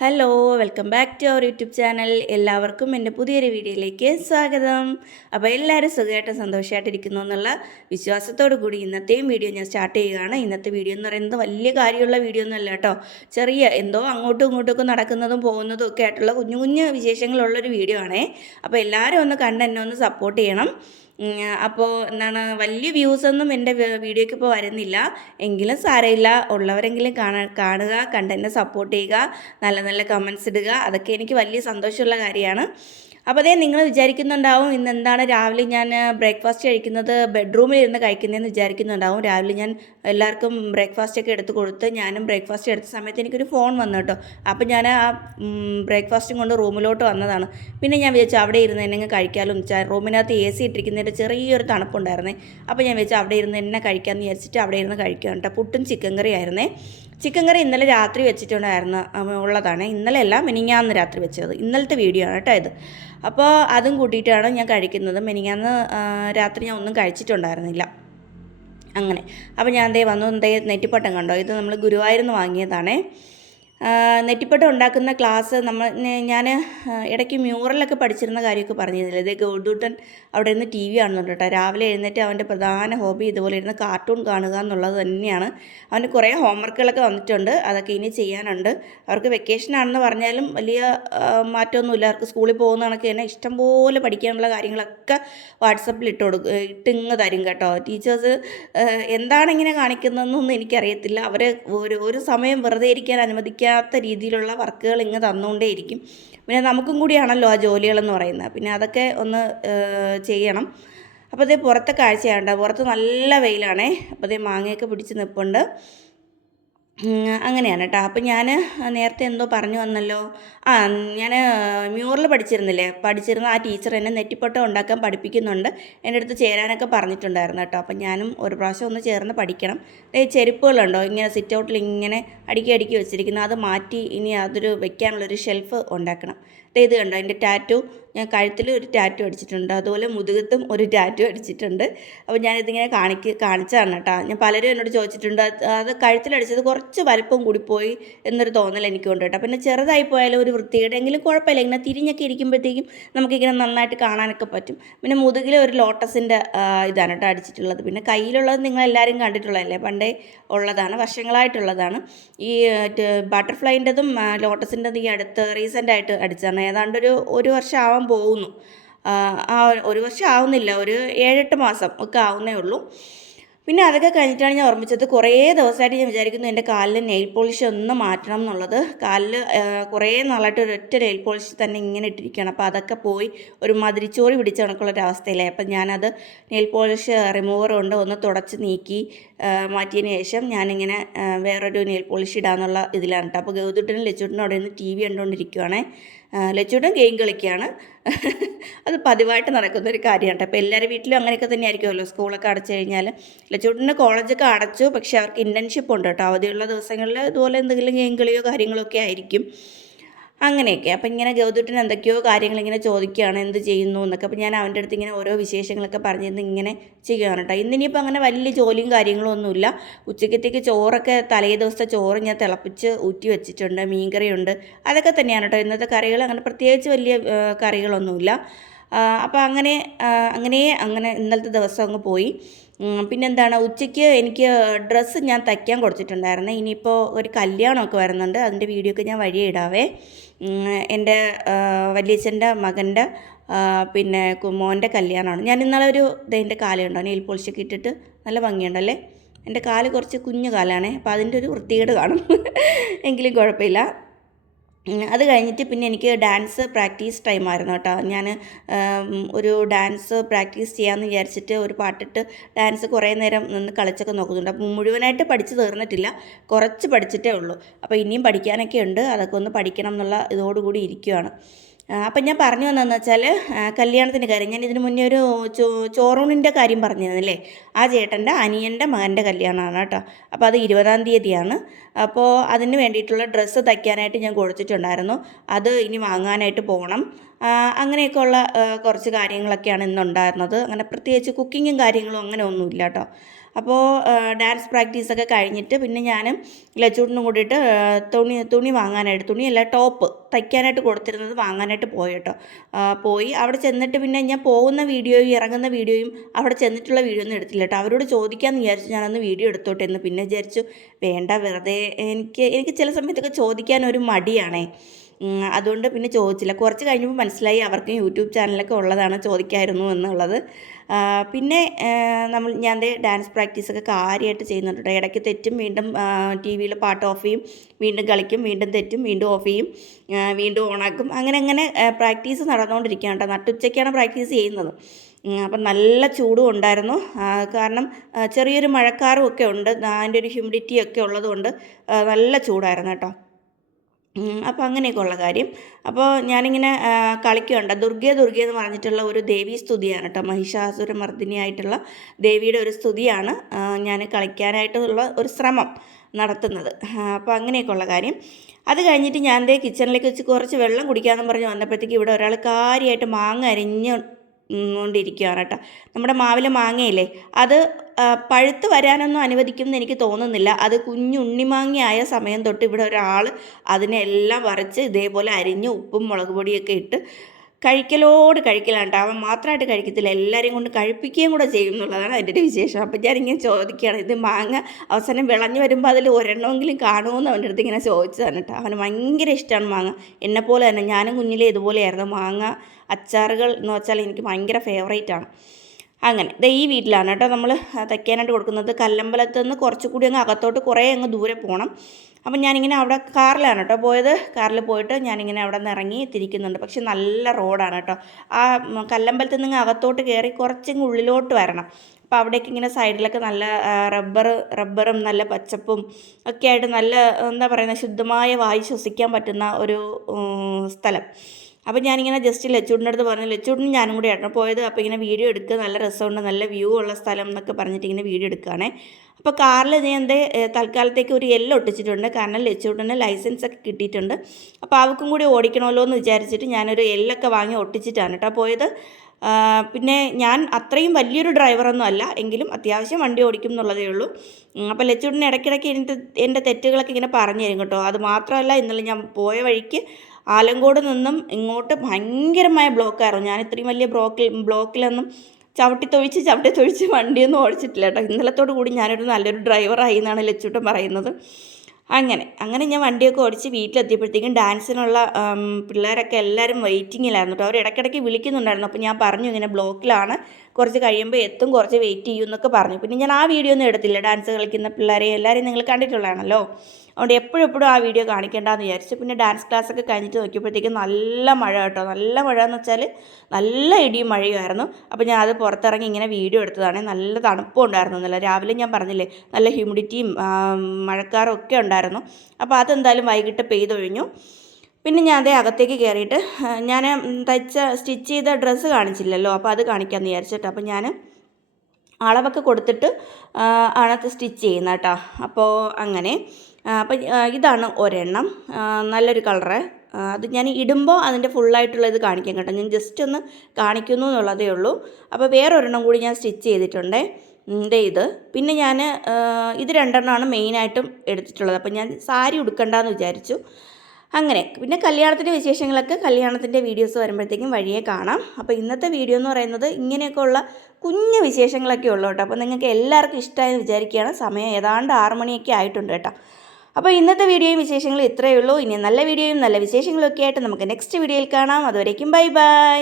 Hello welcome back to our YouTube channel. എല്ലാവർക്കും എൻ്റെ പുതിയൊരു വീഡിയോയിലേക്ക് സ്വാഗതം. അപ്പോൾ എല്ലാവരും സുഖമായിട്ട് സന്തോഷമായിട്ടിരിക്കുന്നു എന്നുള്ള വിശ്വാസത്തോടു കൂടി ഇന്നത്തെയും വീഡിയോ ഞാൻ സ്റ്റാർട്ട് ചെയ്യുകയാണ്. ഇന്നത്തെ വീഡിയോ എന്ന് പറയുന്നത് വലിയ കാര്യമുള്ള വീഡിയോ ഒന്നുമല്ല കേട്ടോ. ചെറിയ എന്തോ അങ്ങോട്ടും ഇങ്ങോട്ടുമൊക്കെ നടക്കുന്നതും പോകുന്നതും ഒക്കെ ആയിട്ടുള്ള കുഞ്ഞു കുഞ്ഞു വിശേഷങ്ങളുള്ളൊരു വീഡിയോ ആണേ. അപ്പോൾ എല്ലാവരും ഒന്ന് കണ്ട് എന്നെ ഒന്ന് സപ്പോർട്ട് ചെയ്യണം. അപ്പോൾ എന്താണ്, വലിയ വ്യൂസൊന്നും എൻ്റെ വീഡിയോയ്ക്ക് ഇപ്പോൾ വരുന്നില്ല. എങ്കിലും സാരമില്ല, ഉള്ളവരെങ്കിലും കാണുക, കണ്ട് എന്നെ സപ്പോർട്ട് ചെയ്യുക, നല്ല നല്ല കമൻസ് ഇടുക. അതൊക്കെ എനിക്ക് വലിയ സന്തോഷമുള്ള കാര്യമാണ്. അപ്പോൾ അതേ നിങ്ങൾ വിചാരിക്കുന്നുണ്ടാവും ഇന്ന് എന്താണ് രാവിലെ ഞാൻ ബ്രേക്ക്ഫാസ്റ്റ് കഴിക്കുന്നത് ബെഡ്റൂമിൽ ഇരുന്ന് കഴിക്കുന്നതെന്ന് വിചാരിക്കുന്നുണ്ടാവും. രാവിലെ ഞാൻ എല്ലാവർക്കും ബ്രേക്ക്ഫാസ്റ്റൊക്കെ എടുത്ത് കൊടുത്ത് ഞാനും ബ്രേക്ക്ഫാസ്റ്റ് എടുത്ത സമയത്ത് എനിക്കൊരു ഫോൺ വന്നു കേട്ടോ. അപ്പോൾ ഞാൻ ആ ബ്രേക്ക്ഫാസ്റ്റും കൊണ്ട് റൂമിലോട്ട് വന്നതാണ്. പിന്നെ ഞാൻ വിചാരിച്ചു അവിടെ ഇരുന്ന് എന്നെ കഴിക്കാമല്ലോ. റൂമിനകത്ത് AC ഇട്ടിരിക്കുന്നതിൻ്റെ ചെറിയൊരു തണുപ്പുണ്ടായിരുന്നേ. അപ്പോൾ ഞാൻ വിചാരിച്ചു അവിടെ ഇരുന്ന് എന്നെ കഴിക്കാമെന്ന് വിചാരിച്ചിട്ട് അവിടെ ഇരുന്ന് കഴിക്കുകയാണ് കേട്ടോ. പുട്ടും ചിക്കൻ കറി ആയിരുന്നേ. ചിക്കൻ കറി ഇന്നലെ രാത്രി വെച്ചിട്ടുണ്ടായിരുന്നു ഉള്ളതാണ്. ഇന്നലെ അല്ല, മിനിങ്ങാന്ന് രാത്രി വെച്ചത്. ഇന്നലത്തെ വീഡിയോ ആണ് കേട്ടോ ഇത്. അപ്പോൾ അതും കൂട്ടിയിട്ടാണ് ഞാൻ കഴിക്കുന്നത്. മിനിങ്ങാന്ന് രാത്രി ഞാൻ ഒന്നും കഴിച്ചിട്ടുണ്ടായിരുന്നില്ല. അങ്ങനെ അപ്പോൾ ഞാൻ വന്നു നെറ്റിപ്പട്ടം കണ്ടോ, ഇത് നമ്മൾ ഗുരുവായൂരിൽ നിന്ന് വാങ്ങിയതാണേ. നെറ്റിപ്പട്ടം ഉണ്ടാക്കുന്ന ക്ലാസ് ഞാൻ ഇടയ്ക്ക് മ്യൂറലൊക്കെ പഠിച്ചിരുന്ന കാര്യമൊക്കെ പറഞ്ഞിരുന്നില്ല. ഇത് ഗൗഡൂട്ടൻ അവിടെ ഇരുന്ന് TV കാണുന്നുണ്ട് കേട്ടോ. രാവിലെ എഴുന്നേറ്റ് അവൻ്റെ പ്രധാന ഹോബി ഇതുപോലെ ഇരുന്ന് കാർട്ടൂൺ കാണുക എന്നുള്ളത് തന്നെയാണ്. അവന് കുറേ ഹോംവർക്കുകളൊക്കെ വന്നിട്ടുണ്ട്, അതൊക്കെ ഇനി ചെയ്യാനുണ്ട്. അവർക്ക് വെക്കേഷനാണെന്ന് പറഞ്ഞാലും വലിയ മാറ്റമൊന്നുമില്ല. അവർക്ക് സ്കൂളിൽ പോകുന്ന കണക്ക് തന്നെ ഇഷ്ടംപോലെ പഠിക്കാനുള്ള കാര്യങ്ങളൊക്കെ വാട്സപ്പിൽ ഇട്ടിങ്ങ് തരും കേട്ടോ. ടീച്ചേഴ്സ് എന്താണ് ഇങ്ങനെ കാണിക്കുന്നതെന്നൊന്നും എനിക്കറിയത്തില്ല. അവർ ഒരു സമയം വെറുതെ ഇരിക്കാൻ അനുവദിക്കാത്ത രീതിയിലുള്ള വർക്കുകൾ ഇങ്ങ് തന്നുകൊണ്ടേയിരിക്കും. പിന്നെ നമുക്കും കൂടിയാണല്ലോ ആ ജോലികളെന്ന് പറയുന്നത്. പിന്നെ അതൊക്കെ ഒന്ന് ചെയ്യണം. അപ്പോൾ അതേ പുറത്തെ കാഴ്ചയാണ്. പുറത്ത് നല്ല വെയിലാണേ. അപ്പോൾ അതേ മാങ്ങയൊക്കെ പിടിച്ച് നിൽപ്പുണ്ട്. അങ്ങനെയാണ് കേട്ടോ. അപ്പം ഞാൻ നേരത്തെ എന്തോ പറഞ്ഞു വന്നല്ലോ. ഞാൻ മ്യൂറൽ പഠിച്ചിരുന്ന ആ ടീച്ചർ എന്നെ നെറ്റിപ്പട്ടം ഉണ്ടാക്കാൻ പഠിപ്പിക്കുന്നുണ്ട്. എൻ്റെ അടുത്ത് ചേരാനൊക്കെ പറഞ്ഞിട്ടുണ്ടായിരുന്നു കേട്ടോ. അപ്പം ഞാനും ഒരു പ്രാവശ്യം ഒന്ന് ചേർന്ന് പഠിക്കണം. ചെരുപ്പുകളുണ്ടോ ഇങ്ങനെ സിറ്റ് ഔട്ടിൽ ഇങ്ങനെ അടുക്കി വെച്ചിരിക്കുന്നത്, അത് മാറ്റി ഇനി അതൊരു വെക്കാനുള്ളൊരു ഷെൽഫ് ഉണ്ടാക്കണം. ഇത് കണ്ടോ എൻ്റെ ടാറ്റു. ഞാൻ കഴുത്തിൽ ഒരു ടാറ്റു അടിച്ചിട്ടുണ്ട്, അതുപോലെ മുതുകത്തും ഒരു ടാറ്റു അടിച്ചിട്ടുണ്ട്. അപ്പോൾ ഞാനിതിങ്ങനെ കാണിച്ചതാണ് കേട്ടോ. ഞാൻ പലരും എന്നോട് ചോദിച്ചിട്ടുണ്ട്, അത് കഴുത്തിലടിച്ചത് കുറച്ച് വലിപ്പം കൂടിപ്പോയി എന്നൊരു തോന്നൽ എനിക്കുണ്ട് കേട്ടോ. പിന്നെ ചെറുതായി പോയാലും ഒരു വൃത്തിയുടെയെങ്കിലും കുഴപ്പമില്ല. ഇങ്ങനെ തിരിഞ്ഞൊക്കെ ഇരിക്കുമ്പോഴത്തേക്കും നമുക്കിങ്ങനെ നന്നായിട്ട് കാണാനൊക്കെ പറ്റും. പിന്നെ മുതുകിൽ ഒരു ലോട്ടസിൻ്റെ ഇതാണ് കേട്ടോ അടിച്ചിട്ടുള്ളത്. പിന്നെ കയ്യിലുള്ളത് നിങ്ങളെല്ലാവരും കണ്ടിട്ടുള്ളതല്ലേ, പണ്ടേ ഉള്ളതാണ്, വർഷങ്ങളായിട്ടുള്ളതാണ്. ഈ ബട്ടർഫ്ലൈൻ്റെതും ലോട്ടസിൻ്റെതും ഈ അടുത്ത് റീസെൻ്റായിട്ട് അടിച്ചതാണ്. ഏതാണ്ട് ഒരു വർഷം ആവാൻ പോകുന്നു. ഒരു വർഷം ആവുന്നില്ല, ഒരു 7-8 മാസം ഒക്കെ ആവുന്നേ ഉള്ളൂ. പിന്നെ അതൊക്കെ കഴിഞ്ഞിട്ടാണ് ഞാൻ ഓർമ്മിച്ചത്, കുറേ ദിവസമായിട്ട് ഞാൻ വിചാരിക്കുന്നു എൻ്റെ കാലിൽ നെയിൽ പോളിഷ് ഒന്ന് മാറ്റണം എന്നുള്ളത്. കാലിൽ കുറേ നാളായിട്ട് ഒരൊറ്റ നെയിൽ പോളിഷ് തന്നെ ഇങ്ങനെ ഇട്ടിരിക്കുകയാണ്. അപ്പോൾ അതൊക്കെ പോയി ഒരു മതിരിച്ചോറി പിടിച്ച കണക്കുള്ളൊരവസ്ഥയിലായി. അപ്പം ഞാനത് നെയിൽ പോളിഷ് റിമൂവർ കൊണ്ട് ഒന്ന് തുടച്ച് നീക്കി മാറ്റിയതിന് ശേഷം ഞാനിങ്ങനെ വേറൊരു നെയിൽ പോളിഷ് ഇടാന്നുള്ള ഇതിലാണ് കേട്ടോ. അപ്പോൾ ഗൗതുട്ടനും ലച്ചൂട്ടനും അവിടെ നിന്ന് TV കണ്ടുകൊണ്ടിരിക്കുകയാണേ. ലച്ചൂട്ടൻ ഗെയിം കളിക്കുകയാണ്. അത് പതിവായിട്ട് നടക്കുന്നൊരു കാര്യമാണ് കേട്ടോ. അപ്പോൾ എല്ലാവരും വീട്ടിലും അങ്ങനെയൊക്കെ തന്നെ ആയിരിക്കുമല്ലോ, സ്കൂളൊക്കെ അടച്ചു കഴിഞ്ഞാൽ. ലച്ചൂട്ടിൻ്റെ കോളേജൊക്കെ അടച്ചു, പക്ഷേ അവർക്ക് ഇൻറ്റേൺഷിപ്പ് ഉണ്ട് കേട്ടോ. അവധിയുള്ള ദിവസങ്ങളിൽ ഇതുപോലെ എന്തെങ്കിലും ഗെയിം കളിയോ കാര്യങ്ങളോ ഒക്കെ ആയിരിക്കും. അങ്ങനെയൊക്കെ. അപ്പം ഇങ്ങനെ ഗൗതുട്ടൻ എന്തൊക്കെയോ കാര്യങ്ങളിങ്ങനെ ചോദിക്കുകയാണ്, എന്ത് ചെയ്യുന്നു എന്നൊക്കെ. അപ്പോൾ ഞാൻ അവൻ്റെ അടുത്ത് ഇങ്ങനെ ഓരോ വിശേഷങ്ങളൊക്കെ പറഞ്ഞിരുന്ന് ഇങ്ങനെ ചെയ്യുകയാണ് കേട്ടോ. ഇന്നിനിയിപ്പോൾ അങ്ങനെ വലിയ ജോലിയും കാര്യങ്ങളും ഒന്നുമില്ല. ഉച്ചക്കത്തേക്ക് ചോറൊക്കെ തലേ ദിവസത്തെ ചോറ് ഞാൻ തിളപ്പിച്ച് ഊറ്റി വെച്ചിട്ടുണ്ട്. മീൻകറിയുണ്ട്, അതൊക്കെ തന്നെയാണ് കേട്ടോ ഇന്നത്തെ കറികൾ. അങ്ങനെ പ്രത്യേകിച്ച് വലിയ കറികളൊന്നുമില്ല. അപ്പോൾ അങ്ങനെ ഇന്നലത്തെ ദിവസം അങ്ങ് പോയി. പിന്നെന്താണ്, ഉച്ചയ്ക്ക് എനിക്ക് ഡ്രസ്സ് ഞാൻ തയ്ക്കാൻ കൊടുത്തിട്ടുണ്ടായിരുന്നു. ഇനിയിപ്പോൾ ഒരു കല്യാണമൊക്കെ വരുന്നുണ്ട്, അതിൻ്റെ വീഡിയോ ഒക്കെ ഞാൻ വഴിയെ ഇടാവേ. എൻ്റെ വലിയച്ഛൻ്റെ മകൻ്റെ പിന്നെ മോൻ്റെ കല്യാണമാണ്. ഞാൻ ഇന്നലെ ഇതിൻ്റെ കാലുണ്ടോ നെയിൽ പോളിഷൊക്കെ ഇട്ടിട്ട് നല്ല ഭംഗിയുണ്ടല്ലേ. എൻ്റെ കാല് കുറച്ച് കുഞ്ഞു കാലാണേ, അപ്പോൾ അതിൻ്റെ ഒരു വൃത്തികേട് കാണും. എങ്കിലും കുഴപ്പമില്ല. അത് കഴിഞ്ഞിട്ട് പിന്നെ എനിക്ക് ഡാൻസ് പ്രാക്ടീസ് ടൈമായിരുന്നു കേട്ടോ. ഞാൻ ഒരു ഡാൻസ് പ്രാക്ടീസ് ചെയ്യാമെന്ന് വിചാരിച്ചിട്ട് ഒരു പാട്ടിട്ട് ഡാൻസ് കുറേ നേരം നിന്ന് കളിച്ചൊക്കെ നോക്കുന്നുണ്ട്. അപ്പോൾ മുഴുവനായിട്ട് പഠിച്ച് തീർന്നിട്ടില്ല, കുറച്ച് പഠിച്ചിട്ടേ ഉള്ളൂ. അപ്പോൾ ഇനിയും പഠിക്കാനൊക്കെ ഉണ്ട്, അതൊക്കെ ഒന്ന് പഠിക്കണം എന്നുള്ള ഇതോടുകൂടി ഇരിക്കുകയാണ്. അപ്പം ഞാൻ പറഞ്ഞു വന്നതെന്ന് വെച്ചാൽ കല്യാണത്തിൻ്റെ കാര്യം. ഞാൻ ഇതിന് മുന്നേ ഒരു ചോറൂണിൻ്റെ കാര്യം പറഞ്ഞിരുന്നില്ലേ, ആ ചേട്ടൻ്റെ അനിയൻ്റെ മകൻ്റെ കല്യാണമാണ് കേട്ടോ. അപ്പോൾ അത് 20-ാം തീയതിയാണ്. അപ്പോൾ അതിന് വേണ്ടിയിട്ടുള്ള ഡ്രസ്സ് തയ്ക്കാനായിട്ട് ഞാൻ കൊടുത്തിട്ടുണ്ടായിരുന്നു. അത് ഇനി വാങ്ങാനായിട്ട് പോകണം. അങ്ങനെയൊക്കെയുള്ള കുറച്ച് കാര്യങ്ങളൊക്കെയാണ് ഇന്നുണ്ടായിരുന്നത്. അങ്ങനെ പ്രത്യേകിച്ച് കുക്കിങ്ങും കാര്യങ്ങളും അങ്ങനെ ഒന്നുമില്ല കേട്ടോ. അപ്പോൾ ഡാൻസ് പ്രാക്ടീസൊക്കെ കഴിഞ്ഞിട്ട് പിന്നെ ഞാൻ ലച്ചൂട്ടിനും കൂടിയിട്ട് തുണി വാങ്ങാനായിട്ട്, തുണിയല്ല ടോപ്പ് തയ്ക്കാനായിട്ട് കൊടുത്തിരുന്നത് വാങ്ങാനായിട്ട് പോയി കേട്ടോ. പോയി അവിടെ ചെന്നിട്ട് പിന്നെ ഞാൻ പോകുന്ന വീഡിയോയും ഇറങ്ങുന്ന വീഡിയോയും അവിടെ ചെന്നിട്ടുള്ള വീഡിയോ ഒന്നും എടുത്തില്ല കേട്ടോ. അവരോട് ചോദിക്കാമെന്ന് വിചാരിച്ചു, ഞാനൊന്ന് വീഡിയോ എടുത്തോട്ടെ എന്ന്. പിന്നെ വിചാരിച്ചു വേണ്ട, വെറുതെ എനിക്ക് ചില സമയത്തൊക്കെ ചോദിക്കാനൊരു മടിയാണേ. അതുകൊണ്ട് പിന്നെ ചോദിച്ചില്ല. കുറച്ച് കഴിഞ്ഞപ്പോൾ മനസ്സിലായി അവർക്കും യൂട്യൂബ് ചാനലൊക്കെ ഉള്ളതാണ്, ചോദിക്കായിരുന്നു എന്നുള്ളത്. പിന്നെ ഞാൻ ഡാൻസ് പ്രാക്ടീസൊക്കെ കാര്യമായിട്ട് ചെയ്യുന്നുണ്ട്. ഇടയ്ക്ക് തെറ്റും, വീണ്ടും ടി വിയിൽ പാട്ട് ഓഫ് ചെയ്യും, വീണ്ടും കളിക്കും, വീണ്ടും തെറ്റും, വീണ്ടും ഓഫ് ചെയ്യും, വീണ്ടും ഓണാക്കും. അങ്ങനെ പ്രാക്ടീസ് നടന്നുകൊണ്ടിരിക്കുകയാണ് കേട്ടോ. നട്ടുച്ചയ്ക്കാണ് പ്രാക്ടീസ് ചെയ്യുന്നത്. അപ്പം നല്ല ചൂടും ഉണ്ടായിരുന്നു. കാരണം ചെറിയൊരു മഴക്കാറും ഒക്കെ ഉണ്ട്, അതിൻ്റെ ഒരു ഹ്യൂമിഡിറ്റി ഒക്കെ ഉള്ളതുകൊണ്ട് നല്ല ചൂടായിരുന്നു കേട്ടോ. അപ്പോൾ അങ്ങനെയൊക്കെ ഉള്ള കാര്യം. അപ്പോൾ ഞാനിങ്ങനെ കളിക്കുകയുണ്ട്. ദുർഗേ എന്ന് പറഞ്ഞിട്ടുള്ള ഒരു ദേവീ സ്തുതിയാണ് കേട്ടോ. മഹിഷാസുരമർദ്ദിനിയായിട്ടുള്ള ദേവിയുടെ ഒരു സ്തുതിയാണ് ഞാൻ കളിക്കാനായിട്ടുള്ള ഒരു ശ്രമം നടത്തുന്നത്. അപ്പോൾ അങ്ങനെയൊക്കെ ഉള്ള കാര്യം. അത് കഴിഞ്ഞിട്ട് ഞാൻ കിച്ചണിലേക്ക് വെച്ച് കുറച്ച് വെള്ളം കുടിക്കാമെന്ന് പറഞ്ഞ് വന്നപ്പോഴത്തേക്ക് ഇവിടെ ഒരാൾ കാര്യമായിട്ട് മാങ്ങ കൊണ്ടിരിക്കുകയാണ് കേട്ടോ. നമ്മുടെ മാവിലെ മാങ്ങയില്ലേ, അത് പഴുത്ത് വരാനൊന്നും അനുവദിക്കുമെന്ന് എനിക്ക് തോന്നുന്നില്ല. അത് കുഞ്ഞുണ്ണിമാങ്ങയായ സമയം തൊട്ട് ഇവിടെ ഒരാൾ അതിനെല്ലാം വരച്ച് ഇതേപോലെ അരിഞ്ഞ് ഉപ്പും മുളക് പൊടിയൊക്കെ ഇട്ട് കഴിക്കലാണ് കേട്ടോ. അവൻ മാത്രമായിട്ട് കഴിക്കത്തില്ല, എല്ലാവരെയും കൊണ്ട് കഴിപ്പിക്കുകയും കൂടെ ചെയ്യും എന്നുള്ളതാണ് അതിൻ്റെ ഒരു വിശേഷം. അപ്പം ഞാനിങ്ങനെ ചോദിക്കുകയാണ്, ഇത് മാങ്ങ അവസാനം വിളഞ്ഞു വരുമ്പോൾ അതിൽ ഒരെണ്ണമെങ്കിലും കാണുമെന്ന് അവൻ്റെ അടുത്ത് ഇങ്ങനെ ചോദിച്ചതാണ് കേട്ടോ. അവന് ഭയങ്കര ഇഷ്ടമാണ് മാങ്ങ. എന്നെപ്പോലെ തന്നെ ഞാനും കുഞ്ഞിലേ ഇതുപോലെയായിരുന്നു. മാങ്ങ അച്ചാറുകൾ എന്ന് വെച്ചാൽ എനിക്ക് ഭയങ്കര ഫേവറേറ്റാണ്. അങ്ങനെ ഈ വീട്ടിലാണ് കേട്ടോ നമ്മൾ തയ്ക്കാനായിട്ട് കൊടുക്കുന്നത്. കല്ലമ്പലത്ത് നിന്ന് കുറച്ചുകൂടി അങ്ങ് അകത്തോട്ട് കുറേ അങ്ങ് ദൂരെ പോകണം. അപ്പം ഞാനിങ്ങനെ അവിടെ കാറിലാണ് കേട്ടോ പോയത്. കാറിൽ പോയിട്ട് ഞാനിങ്ങനെ അവിടെ നിന്ന് ഇറങ്ങി തിരിക്കുന്നുണ്ട്. പക്ഷെ നല്ല റോഡാണ് കേട്ടോ. ആ കല്ലമ്പലത്തിൽ നിന്ന് അകത്തോട്ട് കയറി കുറച്ചങ്ങ് ഉള്ളിലോട്ട് വരണം. അപ്പോൾ അവിടേക്ക് ഇങ്ങനെ സൈഡിലൊക്കെ നല്ല റബ്ബറും നല്ല പച്ചപ്പും ഒക്കെ ആയിട്ട് നല്ല എന്താ പറയുക, ശുദ്ധമായ വായു ശ്വസിക്കാൻ പറ്റുന്ന ഒരു സ്ഥലം. അപ്പോൾ ഞാനിങ്ങനെ ജസ്റ്റ് ലച്ചൂട്ടിൻ്റെ അടുത്ത് പറഞ്ഞു, ലച്ചൂട്ടിനും ഞാനും കൂടി ആയിരുന്നു പോയത്. അപ്പോൾ ഇങ്ങനെ വീഡിയോ എടുക്കുക, നല്ല രസമുണ്ട്, നല്ല വ്യൂ ഉള്ള സ്ഥലം എന്നൊക്കെ പറഞ്ഞിട്ട് ഇങ്ങനെ വീഡിയോ എടുക്കുകയാണേ. അപ്പോൾ കാറിൽ ഞാൻ തൽക്കാലത്തേക്ക് ഒരു എല്ല് ഒട്ടിച്ചിട്ടുണ്ട്. കാരണം ലച്ചൂട്ടിന് ലൈസൻസൊക്കെ കിട്ടിയിട്ടുണ്ട്. അപ്പോൾ അവൾക്കും കൂടി ഓടിക്കണമല്ലോ എന്ന് വിചാരിച്ചിട്ട് ഞാനൊരു എല്ലൊക്കെ വാങ്ങി ഒട്ടിച്ചിട്ടാണ് കേട്ടോ പോയത്. പിന്നെ ഞാൻ അത്രയും വലിയൊരു ഡ്രൈവറൊന്നും അല്ല, എങ്കിലും അത്യാവശ്യം വണ്ടി ഓടിക്കും എന്നുള്ളതേ ഉള്ളൂ. അപ്പോൾ ലച്ചൂട്ടിന് ഇടയ്ക്കിടയ്ക്ക് എൻ്റെ തെറ്റുകളൊക്കെ ഇങ്ങനെ പറഞ്ഞു തരും കേട്ടോ. അത് മാത്രമല്ല, ഇന്നലെ ഞാൻ പോയ വഴിക്ക് ആലങ്കോട് നിന്നും ഇങ്ങോട്ട് ഭയങ്കരമായ ബ്ലോക്കായിരുന്നു. ഞാൻ ഇത്രയും വലിയ ബ്ലോക്കിലൊന്നും ചവിട്ടിത്തൊഴിച്ച് വണ്ടിയൊന്നും ഓടിച്ചിട്ടില്ല കേട്ടോ. ഇന്നലത്തോടു കൂടി നല്ലൊരു ഡ്രൈവറായി എന്നാണ് ലച്ചൂട്ടൻ പറയുന്നത്. അങ്ങനെ ഞാൻ വണ്ടിയൊക്കെ ഓടിച്ച് വീട്ടിലെത്തിയപ്പോഴത്തേക്കും ഡാൻസിനുള്ള പിള്ളേരൊക്കെ എല്ലാവരും വെയിറ്റിങ്ങിലായിരുന്നു കേട്ടോ. അവർ ഇടയ്ക്കിടയ്ക്ക് വിളിക്കുന്നുണ്ടായിരുന്നു. അപ്പോൾ ഞാൻ പറഞ്ഞു ഇങ്ങനെ ബ്ലോക്കിലാണ്, കുറച്ച് കഴിയുമ്പോൾ എത്തും, കുറച്ച് വെയിറ്റ് ചെയ്യും എന്നൊക്കെ പറഞ്ഞു. പിന്നെ ഞാൻ ആ വീഡിയോ ഒന്നും എടുത്തില്ല. ഡാൻസ് കളിക്കുന്ന പിള്ളേരെ എല്ലാവരെയും നിങ്ങൾ കണ്ടിട്ടുള്ളതാണല്ലോ. അതുകൊണ്ട് എപ്പോഴും ആ വീഡിയോ കാണിക്കേണ്ടെന്ന് വിചാരിച്ചു. പിന്നെ ഡാൻസ് ക്ലാസ്സൊക്കെ കഴിഞ്ഞിട്ട് നോക്കിയപ്പോഴത്തേക്കും നല്ല മഴ കേട്ടോ. നല്ല മഴ എന്ന് വെച്ചാൽ നല്ല ഇടിയും മഴയുമായിരുന്നു. അപ്പോൾ ഞാൻ അത് പുറത്തിറങ്ങി ഇങ്ങനെ വീഡിയോ എടുത്തതാണ്. നല്ല തണുപ്പും ഉണ്ടായിരുന്നില്ല. രാവിലെ ഞാൻ പറഞ്ഞില്ലേ നല്ല ഹ്യൂമിഡിറ്റിയും മഴക്കാറും ഒക്കെ ഉണ്ടായിരുന്നു. അപ്പോൾ അതെന്തായാലും വൈകിട്ട് പെയ്തൊഴിഞ്ഞു. പിന്നെ ഞാൻ അകത്തേക്ക് കയറിയിട്ട് ഞാൻ സ്റ്റിച്ച് ചെയ്ത ഡ്രസ്സ് കാണിച്ചില്ലല്ലോ, അപ്പോൾ അത് കാണിക്കാമെന്ന് വിചാരിച്ചിട്ട് അപ്പോൾ ഞാൻ അളവൊക്കെ കൊടുത്തിട്ട് ആണ് സ്റ്റിച്ച് ചെയ്യുന്നത് കേട്ടോ. അപ്പോൾ അപ്പം ഇതാണ് ഒരെണ്ണം, നല്ലൊരു കളറ്. അത് ഞാൻ ഇടുമ്പോൾ അതിൻ്റെ ഫുള്ളായിട്ടുള്ള ഇത് കാണിക്കാം കേട്ടോ. ഞാൻ ജസ്റ്റ് ഒന്ന് കാണിക്കുന്നു എന്നുള്ളതേ ഉള്ളൂ. അപ്പോൾ വേറൊരെണ്ണം കൂടി ഞാൻ സ്റ്റിച്ച് ചെയ്തിട്ടുണ്ട്. ഇത് പിന്നെ ഞാൻ ഇത് രണ്ടെണ്ണമാണ് മെയിനായിട്ടും എടുത്തിട്ടുള്ളത്. അപ്പോൾ ഞാൻ സാരി ഉടുക്കണ്ടെന്ന് വിചാരിച്ചു. പിന്നെ കല്യാണത്തിൻ്റെ വിശേഷങ്ങളൊക്കെ കല്യാണത്തിൻ്റെ വീഡിയോസ് വരുമ്പോഴത്തേക്കും വഴിയെ കാണാം. അപ്പോൾ ഇന്നത്തെ വീഡിയോ എന്ന് പറയുന്നത് ഇങ്ങനെയൊക്കെ ഉള്ള കുഞ്ഞു വിശേഷങ്ങളൊക്കെ ഉള്ളൂ കേട്ടോ. അപ്പോൾ നിങ്ങൾക്ക് എല്ലാവർക്കും ഇഷ്ടമായെന്ന് വിചാരിക്കുകയാണ്. സമയം ഏതാണ്ട് 6 മണിയൊക്കെ ആയിട്ടുണ്ട് കേട്ടോ. അപ്പോൾ ഇന്നത്തെ വീഡിയോയും വിശേഷങ്ങളും ഇത്രയേ ഉള്ളൂ. ഇനി നല്ല വീഡിയോയും നല്ല വിശേഷങ്ങളും ഒക്കെ ആയിട്ട് നമുക്ക് നെക്സ്റ്റ് വീഡിയോയിൽ കാണാം. അതുവരേക്കും ബൈ ബൈ.